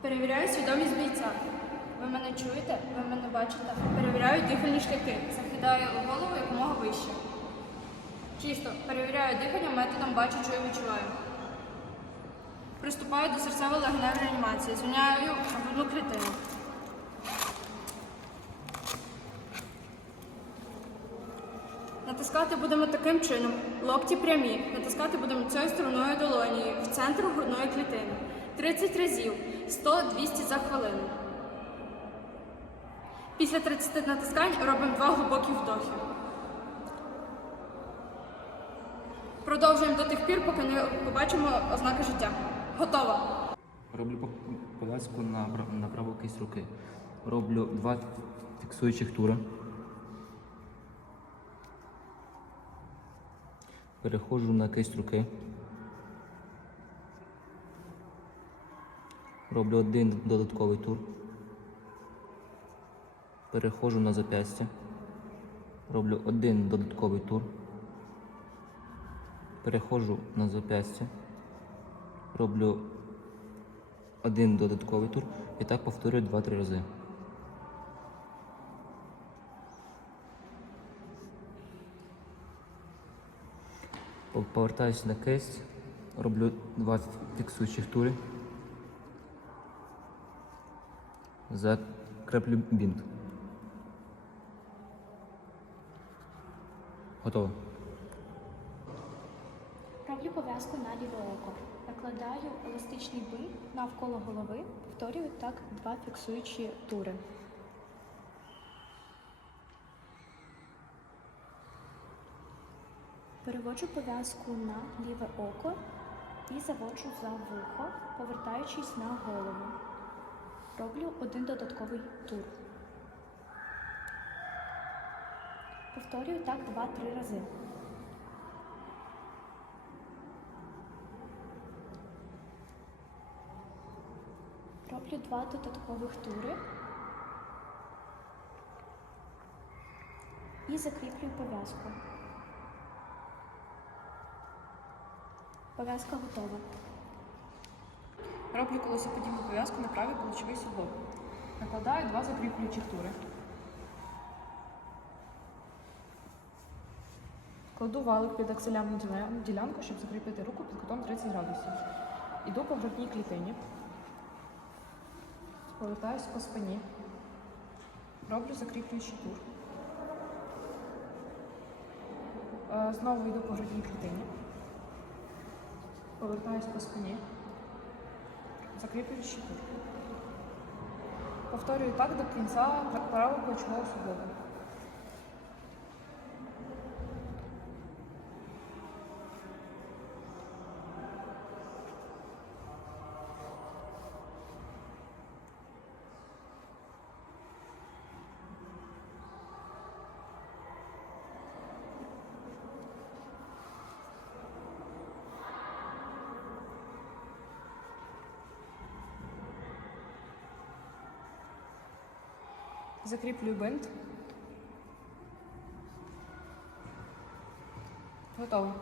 Перевіряю свідомість бійця. Ви мене чуєте? Ви мене бачите? Перевіряю дихальні шляхи. Закидаю голову якомога вище. Чисто. Перевіряю дихання методом бачу, чую, відчуваю. Приступаю до серцево-легеневої реанімації. Звільняю грудну клітину. Натискати будемо таким чином. Локті прямі. Натискати будемо цією стороною долоні в центр грудної клітини. 30 разів, 100-200 за хвилину. Після 30 натискань робимо два глибокі вдохи. Продовжуємо до тих пір, поки не побачимо ознаки життя. Готово. Роблю по- пов'язку на, на праву кисть руки. Роблю два фіксуючих тури. Переходжу на кисть руки. Роблю один додатковий тур. Переходжу на зап'ястя. Роблю один додатковий тур. Переходжу на зап'ястя. Роблю один додатковий тур і так повторюю 2-3 рази. Повертаюся на кисть, роблю два фіксуючих тури. Закреплю бінт. Готово. Роблю пов'язку на ліве око. Накладаю еластичний бинт навколо голови, повторюю так два фіксуючі тури. Переводжу пов'язку на ліве око і заводжу за вухо, повертаючись на голову. Роблю один додатковий тур. Повторюю так 2-3 рази. Роблю два додаткових тури і закріплюю пов'язку. Пов'язка готова. Роблю колосоподібну пов'язку на правий плечовий суглоб. Накладаю два закріплюючих тури. Кладу валик під аксилярну ділянку, щоб закріпити руку під кутом 30 градусів. Іду по грудній клітині. Повертаюсь по спині. Роблю закріплюючий тур. Е, Знову йду по грудній клітині. Повертаюсь по спині. закріплюю тур. Повторюю так до кінця правого плечового суглобу. Закріплюю бинт. Готово.